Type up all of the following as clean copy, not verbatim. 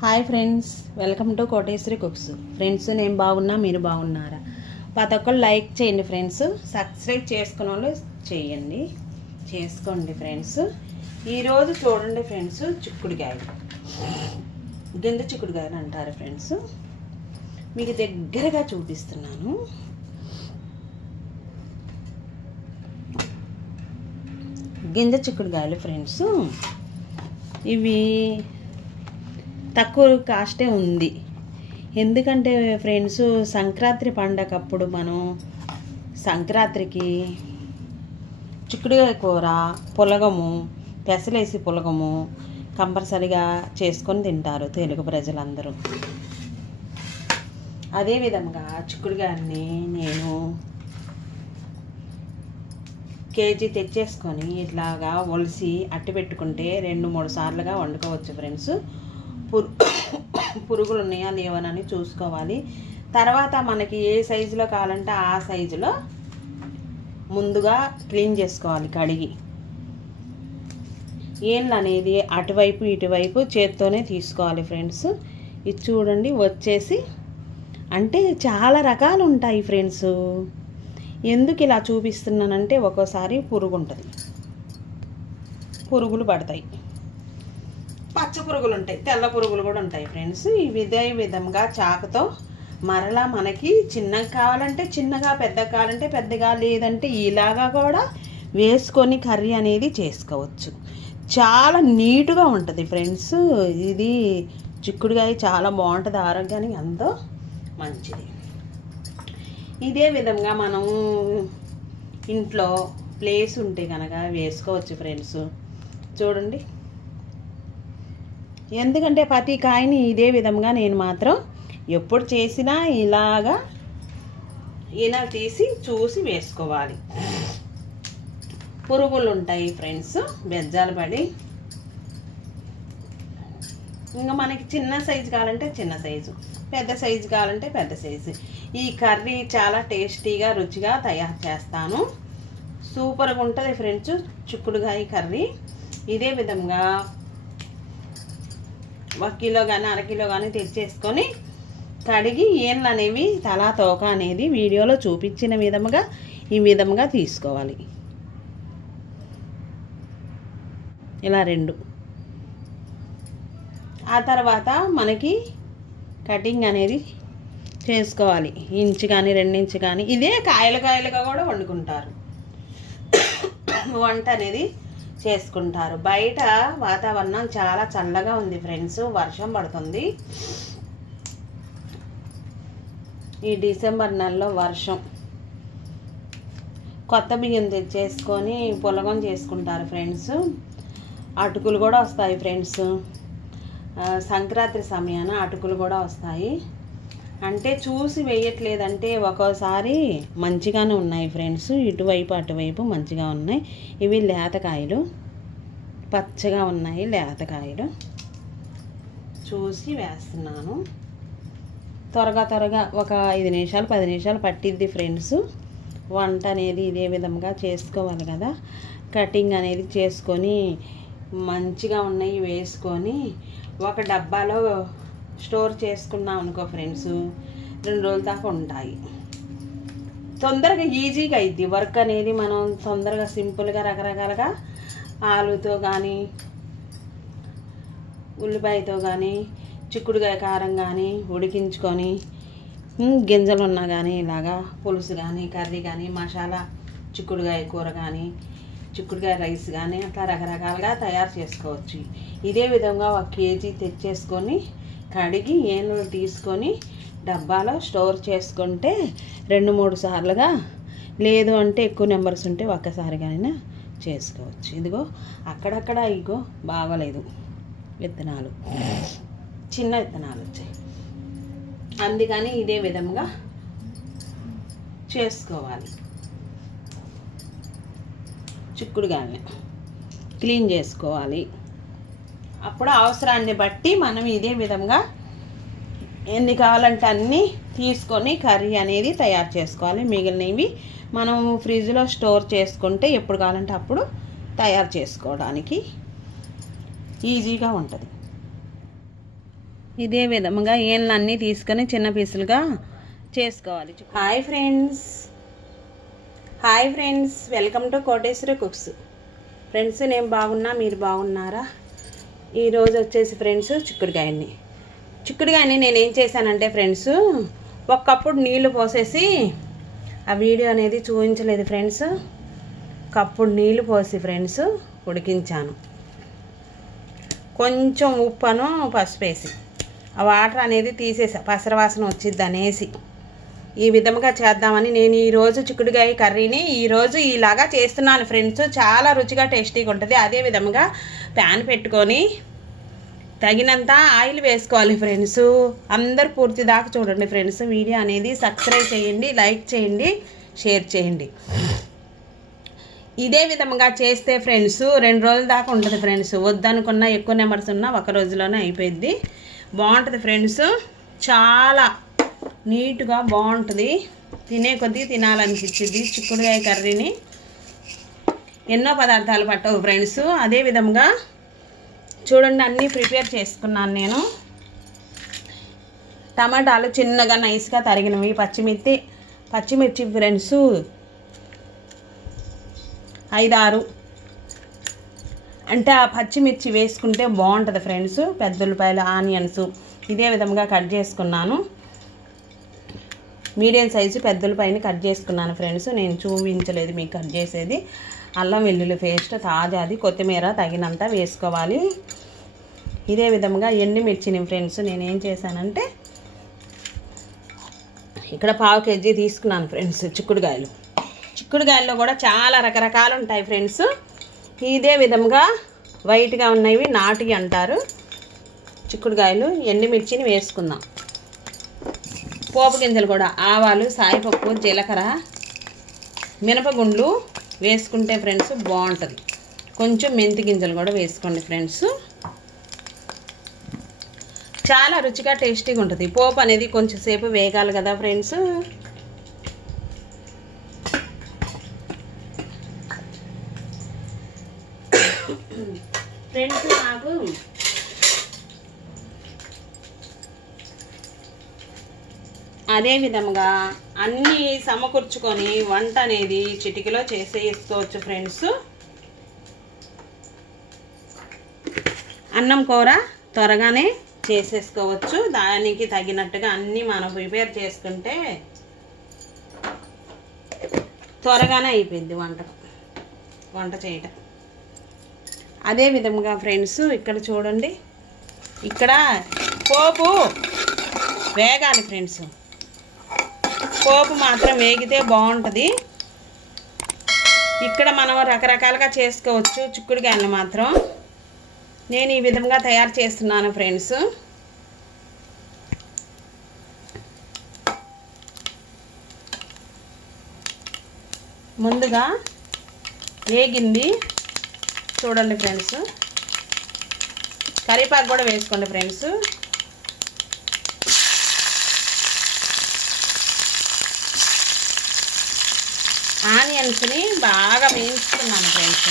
Hi friends, welcome to Koteswari cooks. Friends, నేను బాగున్నా, మీరు బాగున్నారా? ప్రతి ఒక్కరు లైక్ చేయండి ఫ్రెండ్స్. సబ్స్క్రైబ్ చేసుకున్న వాళ్ళు చేసుకోండి ఫ్రెండ్స్. ఈరోజు చూడండి ఫ్రెండ్స్, చిక్కుడుకాయలు, గింజ చిక్కుడుకాయలు అంటారు ఫ్రెండ్స్. మీకు దగ్గరగా చూపిస్తున్నాను. గింజ చిక్కుడుకాయలు ఫ్రెండ్స్, ఇవి తక్కువ కాస్టే ఉంది. ఎందుకంటే ఫ్రెండ్స్, సంక్రాంతి పండగప్పుడు మనం సంక్రాంతికి చిక్కుడుకాయ కూర, పులగము, పెసలేసి పులగము కంపల్సరిగా చేసుకొని తింటారు తెలుగు ప్రజలందరూ. అదేవిధంగా చిక్కుడుకాయని నేను కేజీ తెచ్చేసుకొని ఇట్లాగా ఒలిసి అట్టి పెట్టుకుంటే 2-3 సార్లుగా వండుకోవచ్చు ఫ్రెండ్స్. పురుగులు ఉన్నాయా లేవనని చూసుకోవాలి. తర్వాత మనకి ఏ సైజులో కావాలంటే ఆ సైజులో ముందుగా క్లీన్ చేసుకోవాలి కడిగి. ఏళ్ళు అనేది అటువైపు ఇటువైపు చేత్తోనే తీసుకోవాలి ఫ్రెండ్స్. ఇది చూడండి వచ్చేసి, అంటే చాలా రకాలు ఉంటాయి ఫ్రెండ్స్. ఎందుకు ఇలా చూపిస్తున్నానంటే ఒక్కోసారి పురుగు ఉంటుంది, పురుగులు పడతాయి, పచ్చ పురుగులు ఉంటాయి, తెల్ల పురుగులు కూడా ఉంటాయి ఫ్రెండ్స్. ఇదే విధంగా చాకుతో మరలా మనకి చిన్నగా కావాలంటే చిన్నగా, పెద్దగా కావాలంటే పెద్దగా, లేదంటే ఇలాగా కూడా వేసుకొని కర్రీ అనేది చేసుకోవచ్చు. చాలా నీట్గా ఉంటుంది ఫ్రెండ్స్. ఇది చిక్కుడుకాయ చాలా బాగుంటుంది, ఆరోగ్యానికి ఎంతో మంచిది. ఇదే విధంగా మనం ఇంట్లో ప్లేస్ ఉంటే కనుక వేసుకోవచ్చు ఫ్రెండ్స్. చూడండి, ఎందుకంటే ప్రతి కాయని ఇదే విధంగా నేను మాత్రం ఎప్పుడు చేసినా ఇలాగా తీసి చూసి వేసుకోవాలి. పురుగులు ఉంటాయి ఫ్రెండ్స్, బెజ్జాలు పడి. ఇంకా మనకి చిన్న సైజు కావాలంటే చిన్న సైజు, పెద్ద సైజు కావాలంటే పెద్ద సైజు. ఈ కర్రీ చాలా టేస్టీగా, రుచిగా తయారు చేస్తాను. సూపర్గా ఉంటుంది ఫ్రెండ్స్ చిక్కుడుకాయ కర్రీ. ఇదే విధంగా 1 కిలో కానీ 1/2 కిలో కానీ తెచ్చేసుకొని కడిగి ఏళ్ళు అనేవి తలా తోక అనేది వీడియోలో చూపించిన విధముగా ఈ విధంగా తీసుకోవాలి. ఇలా 2. ఆ తర్వాత మనకి కటింగ్ అనేది చేసుకోవాలి. 1 ఇంచు కానీ 2 ఇంచు కానీ. ఇదే కాయలుగా కూడా వండుకుంటారు, వంట అనేది చేసుకుంటారు. బయట వాతావరణం చాలా చల్లగా ఉంది ఫ్రెండ్స్, వర్షం పడుతుంది. ఈ డిసెంబర్ నెలలో వర్షం. కొత్త బియ్యం తెచ్చేసుకొని పులగం చేసుకుంటారు ఫ్రెండ్స్. అటుకులు కూడా వస్తాయి ఫ్రెండ్స్. సంక్రాంతి సమయాన అటుకులు కూడా వస్తాయి. అంటే చూసి వేయట్లేదంటే ఒక్కోసారి మంచిగానే ఉన్నాయి ఫ్రెండ్స్, ఇటువైపు అటువైపు మంచిగా ఉన్నాయి. ఇవి లేతకాయలు, పచ్చగా ఉన్నాయి లేతకాయలు. చూసి వేస్తున్నాను. త్వరగా ఒక 5 నిమిషాలు 10 నిమిషాలు పట్టిద్ది ఫ్రెండ్స్. వంట అనేది ఇదే విధంగా చేసుకోవాలి కదా. కటింగ్ అనేది చేసుకొని మంచిగా ఉన్నాయి వేసుకొని ఒక డబ్బాలో స్టోర్ చేసుకున్నాం అనుకో ఫ్రెండ్స్, 2 రోజుల దాకా ఉంటాయి. తొందరగా ఈజీగా అయింది వర్క్ అనేది. మనం తొందరగా సింపుల్గా రకరకాలుగా ఆలుతో కానీ, ఉల్లిపాయతో కానీ, చిక్కుడుకాయ కారం కానీ ఉడికించుకొని, గింజలు ఉన్నా కానీ ఇలాగా పులుసు కానీ, కర్రీ కానీ, మసాలా చిక్కుడుకాయ కూర కానీ, చిక్కుడుకాయ రైస్ కానీ అట్లా రకరకాలుగా తయారు చేసుకోవచ్చు. ఇదే విధంగా 1 కేజీ తెచ్చేసుకొని కడిగి ఏళ్ళు తీసుకొని డబ్బాలో స్టోర్ చేసుకుంటే 2-3 సార్లుగా, లేదు అంటే ఎక్కువ నెంబర్స్ ఉంటే ఒక్కసారిగానైనా చేసుకోవచ్చు. ఇదిగో అక్కడక్కడ ఇగో బాగలేదు విత్తనాలు, చిన్న విత్తనాలు వచ్చాయి. అందుకని ఇదే విధంగా చేసుకోవాలి. చిక్కుడుగాయని క్లీన్ చేసుకోవాలి. అప్పుడు అవసరాన్ని బట్టి మనం ఇదే విధంగా ఎన్ని కావాలంటే అన్నీ తీసుకొని కర్రీ అనేది తయారు చేసుకోవాలి. మిగిలినవి మనం ఫ్రిడ్జ్లో స్టోర్ చేసుకుంటే ఎప్పుడు కావాలంటే అప్పుడు తయారు చేసుకోవడానికి ఈజీగా ఉంటుంది. ఇదే విధంగా ఏళ్ళన్నీ తీసుకొని చిన్న పీసులుగా చేసుకోవాలి. Hi friends, welcome to Koteswari cooks. Friends, నేను బాగున్నా, మీరు బాగున్నారా? ఈరోజు వచ్చేసి ఫ్రెండ్స్ చిక్కుడుకాయని నేను ఏం చేశానంటే ఫ్రెండ్స్, ఒక్కప్పుడు నీళ్లు పోసేసి, ఆ వీడియో అనేది చూపించలేదు ఫ్రెండ్స్, కప్పుడు నీళ్లు పోసి ఫ్రెండ్స్ ఉడికించాను. కొంచెం ఉప్పును పసుపు వేసి ఆ వాటర్ అనేది తీసేసా, పసరవాసన వచ్చిద్ది అనేసి. ఈ విధంగా చేద్దామని నేను ఈరోజు చిక్కుడుకాయ కర్రీని ఈరోజు ఇలాగా చేస్తున్నాను ఫ్రెండ్స్. చాలా రుచిగా టేస్టీగా ఉంటుంది. అదే విధంగా ప్యాన్ పెట్టుకొని తగినంత ఆయిల్ వేసుకోవాలి ఫ్రెండ్స్. అందరు పూర్తి దాకా చూడండి ఫ్రెండ్స్. వీడియో అనేది సబ్స్క్రైబ్ చేయండి, లైక్ చేయండి, షేర్ చేయండి. ఇదే విధంగా చేస్తే ఫ్రెండ్స్ 2 రోజుల దాకా ఉంటుంది ఫ్రెండ్స్. వద్దనుకున్నా ఎక్కువ నెంబర్స్ ఉన్నా ఒక రోజులోనే అయిపోయింది. బాగుంటుంది ఫ్రెండ్స్, చాలా నీట్గా బాగుంటుంది. తినే కొద్దీ తినాలనిపించింది చిక్కుడుకాయ కర్రీని. ఎన్నో పదార్థాలు పట్టవు ఫ్రెండ్స్. అదే విధంగా చూడండి, అన్నీ ప్రిపేర్ చేసుకున్నాను నేను. టమాటాలు చిన్నగా నైస్గా తరిగినవి, పచ్చిమిర్చి ఫ్రెండ్స్ 5-6 అంటే ఆ పచ్చిమిర్చి వేసుకుంటే బాగుంటుంది ఫ్రెండ్స్. పెద్ద ఉల్లిపాయలు, ఆనియన్స్ ఇదే విధంగా కట్ చేసుకున్నాను. మీడియం సైజు పెద్ద ఉల్లిపాయని కట్ చేసుకున్నాను ఫ్రెండ్స్. నేను చూపించలేదు మీకు కట్ చేసేది. అల్లం వెల్లుల్లి పేస్ట్ తాజాది, కొత్తిమీర తగినంత వేసుకోవాలి. ఇదే విధంగా ఎండుమిర్చిని ఫ్రెండ్స్ నేనేం చేశానంటే ఇక్కడ 1/2 కేజీ తీసుకున్నాను ఫ్రెండ్స్. చిక్కుడుకాయల్లో కూడా చాలా రకరకాలు ఉంటాయి ఫ్రెండ్స్. ఇదే విధంగా వైట్గా ఉన్నవి నాటి అంటారు చిక్కుడుకాయలు. ఎండుమిర్చిని వేసుకుందాం. పోపు గింజలు కూడా ఆవాలు, సాయిపప్పు, జీలకర్ర, మినపగుండ్లు వేసుకుంటే ఫ్రెండ్స్ బాగుంటుంది. కొంచెం మెంతి గింజలు కూడా వేసుకోండి ఫ్రెండ్స్. చాలా రుచిగా టేస్టీగా ఉంటుంది. పోపు అనేది కొంచెం సేపు వేగాలి కదా ఫ్రెండ్స్. నాకు అదే విధంగా అన్నీ సమకూర్చుకొని వంట అనేది చిటికలో చేసేసుకోవచ్చు ఫ్రెండ్స్. అన్నం కూర త్వరగానే చేసేసుకోవచ్చు. దానికి తగినట్టుగా అన్నీ మనం ప్రిపేర్ చేసుకుంటే త్వరగానే అయిపోయింది వంట చేయటం. అదే విధంగా ఫ్రెండ్స్ ఇక్కడ చూడండి, ఇక్కడ పోపు వేగాలి ఫ్రెండ్స్. పోపు మాత్రం వేగితే బాగుంటుంది. ఇక్కడ మనం రకరకాలుగా చేసుకోవచ్చు చిక్కుడుకాయలు మాత్రం. నేను ఈ విధంగా తయారు చేస్తున్నాను ఫ్రెండ్స్. ముందుగా వేగింది చూడండి ఫ్రెండ్స్. కరివేపాకు కూడా వేసుకోండి ఫ్రెండ్స్. ఆనియన్స్ని బాగా వేయించుకున్నాను ఫ్రెండ్స్.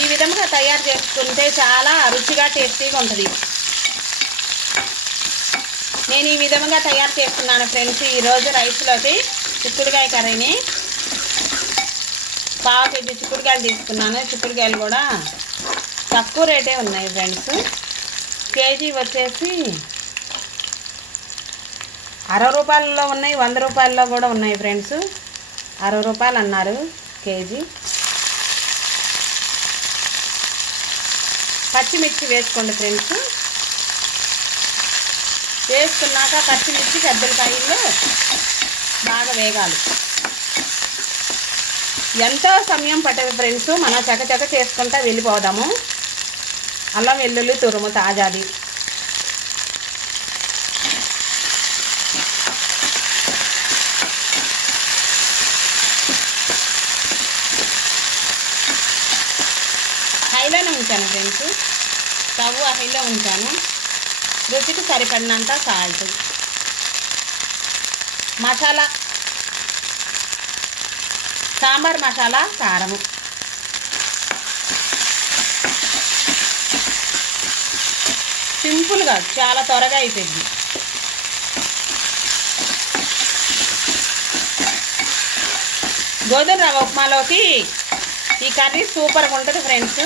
ఈ విధంగా తయారు చేసుకుంటే చాలా రుచిగా టేస్టీగా ఉంటుంది. నేను ఈ విధంగా తయారు చేస్తున్నాను ఫ్రెండ్స్. ఈరోజు రైస్లోకి చిక్కుడుకాయ కర్రీని 1/2 కేజీ చిక్కుడుకాయలు తీసుకున్నాను. చిక్కుడుకాయలు కూడా తక్కువ రేటే ఉన్నాయి ఫ్రెండ్స్. కేజీ వచ్చేసి 60 రూపాయలలో ఉన్నాయి, 100 రూపాయల్లో కూడా ఉన్నాయి ఫ్రెండ్స్. 60 రూపాయలు అన్నారు కేజీ. పచ్చిమిర్చి వేసుకోండి ఫ్రెండ్స్. వేసుకున్నాక పచ్చిమిర్చి, పెద్దలకాయలు బాగా వేగాలి. ఎంతో సమయం పట్టదు ఫ్రెండ్స్. మనం చకచక చేసుకుంటా వెళ్ళిపోదాము. అల్లం వెల్లుల్లి తురుము తాజాది, హైలోనే ఉంచాను ఫ్రెండ్స్. స్టవ్ హైలో ఉంచాను. రుచికి సరిపడినంత సాల్ట్, మసాలా, సాంబార్ మసాలా, కారము సింపుల్గా చాలా త్వరగా అయిపోయింది. గోధుమ రవ్వ ఉప్మాలోకి ఈ కర్రీ సూపర్గా ఉంటుంది ఫ్రెండ్స్.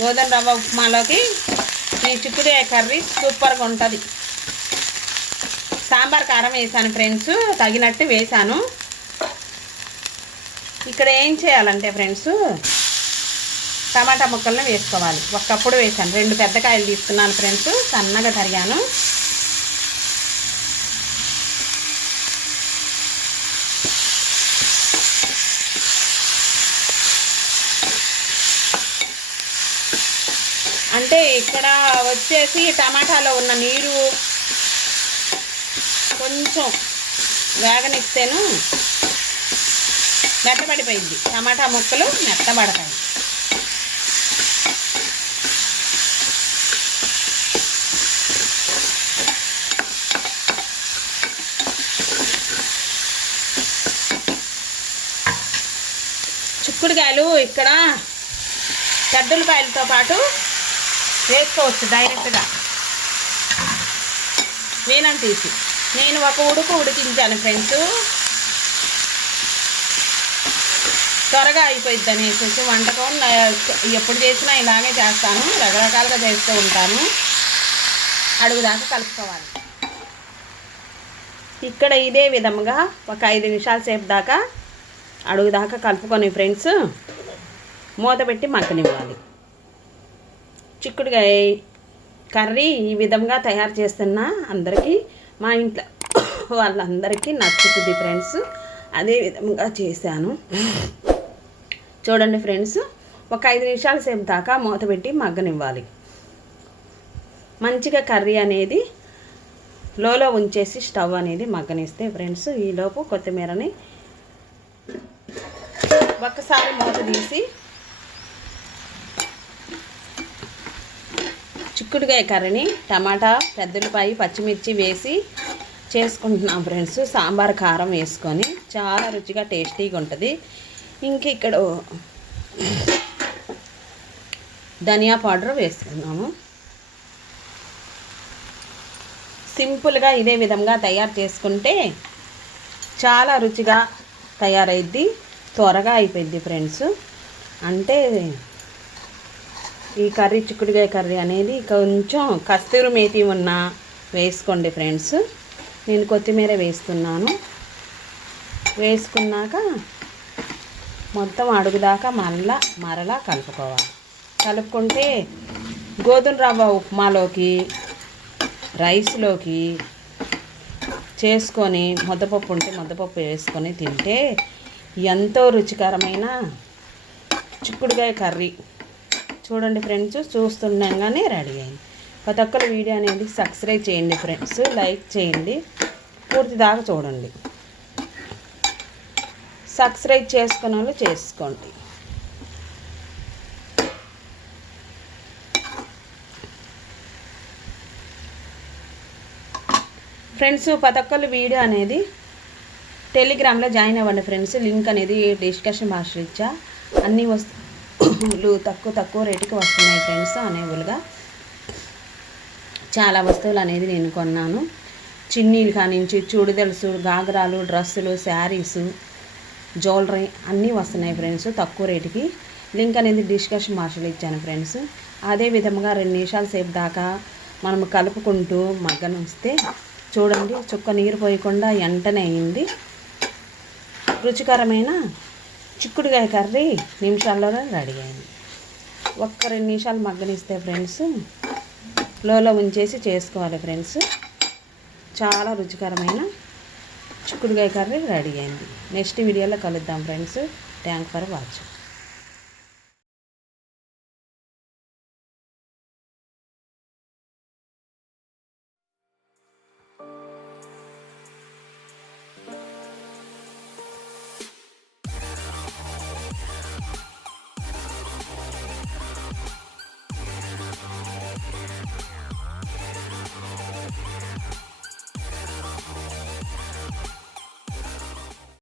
గోధుమ రవ్వ ఉప్మాలోకి ఈ చిక్కుడుకాయ కర్రీ సూపర్గా ఉంటుంది. సాంబార్ కారం వేసాను ఫ్రెండ్స్, తగినట్టు వేసాను. ఇక్కడ ఏం చేయాలంటే ఫ్రెండ్స్, టమాటా ముక్కలను వేసుకోవాలి. ఒక్కప్పుడు వేసాను, 2 పెద్ద కాయలు తీసుకున్నాను ఫ్రెండ్స్, సన్నగా తరిగాను. అంటే ఇక్కడ వచ్చేసి టమాటాలో ఉన్న నీరు కొంచెం వేగనిస్తేను మెత్తబడిపోయింది, టమాటా ముక్కలు మెత్తబడతాయి. చిక్కుడుకాయలు ఇక్కడ పెద్దలకాయలతో పాటు వేసుకోవచ్చు డైరెక్ట్గా వీణం తీసి. నేను ఒక ఉడికించాను ఫ్రెండ్స్, త్వరగా అయిపోయిద్ది అనేసి వంటకం ఎప్పుడు చేసినా ఇలాగే చేస్తాను, రకరకాలుగా చేస్తూ ఉంటాను. అడుగుదాకా కలుపుకోవాలి. ఇక్కడ ఇదే విధంగా ఒక 5 నిమిషాల సేపు దాకా అడుగుదాకా కలుపుకొని ఫ్రెండ్స్ మూత పెట్టి మగ్గనివ్వాలి. చిక్కుడుకాయ కర్రీ ఈ విధంగా తయారు చేస్తున్నా అందరికీ, మా ఇంట్లో వాళ్ళందరికీ నచ్చుతుంది ఫ్రెండ్స్. అదే విధంగా చేశాను. చూడండి ఫ్రెండ్స్, ఒక 5 నిమిషాల సేపు దాకా మూత పెట్టి మగ్గనివ్వాలి. మంచిగా కర్రీ అనేది లోలో ఉంచేసి స్టవ్ అనేది మగ్గనిస్తే ఫ్రెండ్స్, ఈలోపు కొత్తిమీరని ఒక్కసారి మూత తీసి చిక్కుడుకాయ కర్రీని టమాటా, పెద్దలపాయి, పచ్చిమిర్చి వేసి చేసుకుంటున్నాం ఫ్రెండ్స్. సాంబార్ కారం వేసుకొని చాలా రుచిగా టేస్టీగా ఉంటుంది. ఇంక ఇక్కడ ధనియా పౌడర్ వేసుకున్నాము. సింపుల్గా ఇదే విధంగా తయారు చేసుకుంటే చాలా రుచిగా తయారైద్ది, త్వరగా అయిపోయింది ఫ్రెండ్స్. అంటే ఈ కర్రీ చిక్కుడుకాయ కర్రీ అనేది కొంచెం కస్తూరి మేతి ఉన్న వేసుకోండి ఫ్రెండ్స్. నేను కొత్తిమీర వేస్తున్నాను. వేసుకున్నాక మొత్తం అడుగుదాకా మరలా కలుపుకోవాలి. కలుపుకుంటే గోధుమ రవ్వ ఉప్మాలోకి, రైస్లోకి చేసుకొని ముద్దపప్పు ఉంటే ముద్దపప్పు వేసుకొని తింటే ఎంతో రుచికరమైన చిక్కుడుకాయ కర్రీ. చూడండి ఫ్రెండ్స్, చూస్తుండగానే రెడీ అయింది. ప్రతి ఒక్కరు వీడియో అనేది సబ్స్క్రైబ్ చేయండి ఫ్రెండ్స్, లైక్ చేయండి, పూర్తి దాకా చూడండి. సబ్స్క్రైబ్ చేసుకున్న వాళ్ళు చేసుకోండి. ఫ్రెండ్స్, ప్రతి ఒక్కరు వీడియో అనేది టెలిగ్రామ్లో జాయిన్ అవ్వండి ఫ్రెండ్స్. లింక్ అనేది డిస్కషన్ బాక్స్లో ఇచ్చా. అన్ని వస్తువులు తక్కువ రేటుకి వస్తున్నాయి ఫ్రెండ్స్. అనేబుల్గా చాలా వస్తువులు అనేది నేను కొన్నాను. చిన్నీలు కానించి చూడిదలుసు, గాగ్రాలు, డ్రెస్సులు, శారీసు, జ్యువెలరీ అన్నీ వస్తున్నాయి ఫ్రెండ్స్ తక్కువ రేటుకి. లింక్ అనేది డిస్కషన్ బాక్స్లో ఇచ్చాను ఫ్రెండ్స్. అదే విధంగా 2 నిమిషాల సేపు దాకా మనం కలుపుకుంటూ మగ్గనిస్తే చూడండి, చుక్క నీరు పోయకుండా వెంటనే అయింది. రుచికరమైన చిక్కుడుకాయ కర్రీ నిమిషాల్లోనే రెడీ అయింది. ఒక్క 2 నిమిషాలు మగ్గనిస్తే ఫ్రెండ్స్ లోలో ఉంచేసి చేసుకోవాలి ఫ్రెండ్స్. చాలా రుచికరమైన చిక్కుడుకాయ కర్రీ రెడీ అయింది. నెక్స్ట్ వీడియోలో కలుద్దాం ఫ్రెండ్స్. Thank for watching.